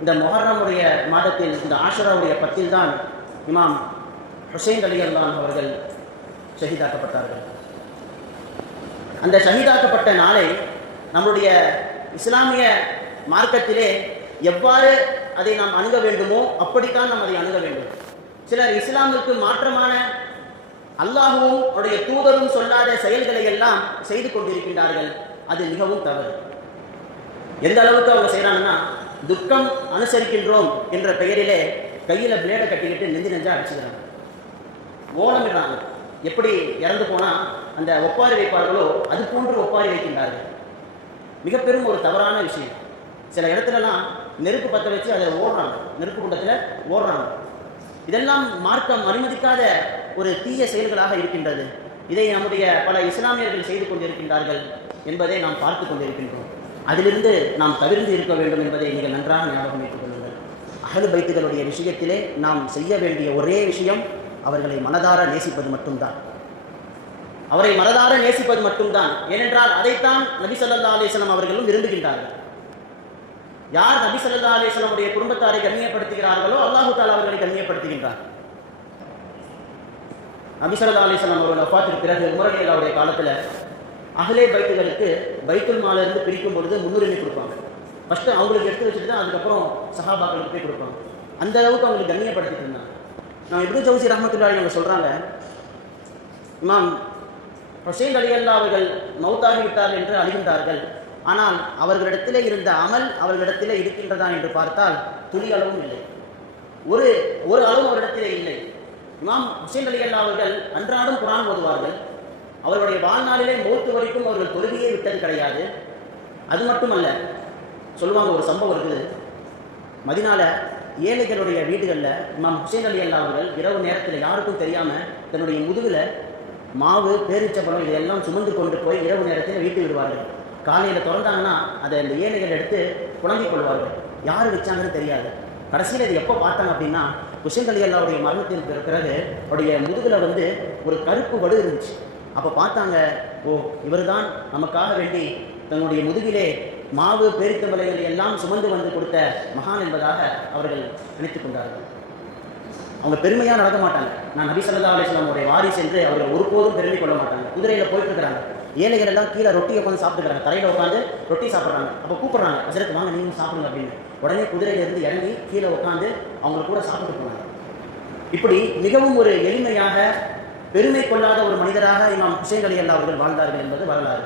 இந்த முஹர்ரமுடைய மாதத்தில், இந்த ஆஷராவுடைய பத்தில் தான் இமாம் ஹுசைன் ரலியல்லாஹு அன்ஹு அவர்கள் ஷஹீதாக்கப்பட்டார்கள். அந்த ஷஹீதாக்கப்பட்ட நாளை நம்முடைய இஸ்லாமிய மார்க்கத்திலே எவ்வாறு அதை நாம் அணுக வேண்டுமோ அப்படித்தான் நாம் அதை அணுக வேண்டும். சிலர் இஸ்லாமுக்கு மாற்றமான, அல்லாஹ்வும் அவருடைய தூதரும் சொல்லாத செயல்களை எல்லாம் செய்து கொண்டிருக்கின்றார்கள். அது மிகவும் தவறு. எந்த அளவுக்கு அவங்க செய்கிறாங்கன்னா, துக்கம் அனுசரிக்கின்றோம் என்ற பெயரிலே கையில் பிளேடை கட்டிக்கிட்டு நெஞ்சா அடிச்சுக்கிறாங்க, ஓலமிடுறாங்க. எப்படி இறந்து போனால் அந்த ஒப்பாரி வைப்பார்களோ அது போன்று ஒப்பாரி வைக்கின்றார்கள். மிக பெரும் ஒரு தவறான விஷயம். சில இடத்துலலாம் நெருப்பு பற்ற வச்சு அதை ஓடுறாங்க, நெருப்பு குண்டத்தில் ஓடுறாங்க. இதெல்லாம் மார்க்கம் அனுமதிக்காத ஒரு தீய செயல்களாக இருக்கின்றது. இதை நம்முடைய பல இஸ்லாமியர்கள் செய்து கொண்டிருக்கின்றார்கள் என்பதை நாம் பார்த்து கொண்டிருக்கின்றோம். அதிலிருந்து நாம் தவிர்த்து இருக்க வேண்டும் என்பதை நீங்கள் நன்றாக ஞாபகம் வைத்துக் கொள்ளுங்கள். அஹ்லு பைத்துகளுடைய விஷயத்திலே நாம் செய்ய வேண்டிய ஒரே விஷயம் அவர்களை மனதார நேசிப்பது மட்டும்தான். அவரை மனதார நேசிப்பது மட்டும்தான். ஏனென்றால் அதைத்தான் நபி ஸல்லல்லாஹு அலைஹி வஸல்லம் அவர்களும் விரும்புகின்றார்கள். யார் நபி ஸல்லல்லாஹு அலைஹி வஸல்லம் உடைய குடும்பத்தாரை கண்ணியப்படுத்துகிறார்களோ அல்லாஹ் தஆலா அவர்களை கண்ணியப்படுத்துகின்றார். நபி ஸல்லல்லாஹு அலைஹி வஸல்லம் அவர்கள் வஃபாத்திற்கு பிறகு உமர் ரலியல்லாஹு காலத்தில் அஹ்லே பைத்துகளுக்கு பைத்துல் மால இருந்து பிரிக்கும் பொழுது முன்னுரிமை கொடுப்பாங்க. ஃபர்ஸ்ட் அவங்களுக்கு எடுத்து வச்சுட்டு தான் அதுக்கப்புறம் சஹாபாக்களுக்கு போய் கொடுப்பாங்க. அந்த அளவுக்கு அவங்களுக்கு கண்ணியப்படுத்திட்டு இருந்தாங்க. நான் இப்னு ஜௌசி ரஹ்மத்துல்லாஹி அவங்க சொல்றாங்க, இமாம் ஹுசைன் ரலியல்லாஹு அவர்கள் மௌத்தாகிவிட்டார்கள் என்று அழுகின்றார்கள். ஆனால் அவர்களிடத்திலே இருந்த அமல் அவர்களிடத்திலே இருக்கின்றதா என்று பார்த்தால் துளி அளவும் இல்லை, ஒரு அளவும் அவரிடத்திலே இல்லை. இமாம் ஹுசைன் ரலியல்லாஹு அவர்கள் அன்றாடம் குர்ஆன் ஓதுவார்கள். அவர்களுடைய வாழ்நாளிலே மௌத்து வரைக்கும் அவர்கள் தொழுகையே விட்டது கிடையாது. அது மட்டுமல்ல, சொல்லுவாங்க, ஒரு சம்பவம் இருக்குது. மதீனால ஏழைகளுடைய வீடுகளில் இமாம் ஹுசைன் ரலியல்லாஹு அவர்கள் இரவு நேரத்தில் யாருக்கும் தெரியாமல் தன்னுடைய முதுகில் மாவு, பேரிச்சம்பழம் இதையெல்லாம் சுமந்து கொண்டு போய் இரவு நேரத்தில் வீட்டு விடுவார்கள். காலையில் திறந்தாங்கன்னா அதை அந்த ஏழைகள் எடுத்து புழங்கிக் கொள்வார்கள். யார் வச்சாங்கன்னு தெரியாது. கடைசியில் இது எப்போ பார்த்தாங்க அப்படின்னா, ஹுசைன் ரலியல்லாஹுடைய மரணத்தின் பிறகு அவருடைய முதுகில் ஒரு கருப்பு வடு இருந்துச்சு. அப்போ பார்த்தாங்க, ஓ, இவர் தான் நமக்காக வேண்டி தன்னுடைய முதுகிலே மாவு, பேரித்தம்பளைகளை எல்லாம் சுமந்து வந்து கொடுத்த மகான் என்பதாக அவர்கள் நினைத்துக் கொண்டார்கள். அவங்க பெருமையாக நடக்க மாட்டாங்க. நான் நபி ஸல்லல்லாஹு அலைஹி வஸல்லம் உடைய வாரிசு என்று அவர்கள் ஒருபோதும் பெருமை கொள்ள மாட்டாங்க. குதிரையில் போயிட்டு இருக்கிறாங்க, ஏழைகள் எல்லாம் கீழே ரொட்டியை உட்காந்து சாப்பிட்டுக்கிறாங்க, தரையில் உட்காந்து ரொட்டி சாப்பிட்றாங்க. அப்போ கூப்பிட்றாங்க, ஹஸரத் வாங்க நீங்களும் சாப்பிடுங்க அப்படின்னு. உடனே குதிரையிலிருந்து இறங்கி கீழே உட்காந்து அவங்க கூட சாப்பிட்டு போனாங்க. இப்படி மிகவும் ஒரு எளிமையாக, பெருமை கொள்ளாத ஒரு மனிதராக இமாம் ஹுசைன் ரலியல்லாஹு அவர்கள் வாழ்ந்தார்கள் என்பது வரலாறு.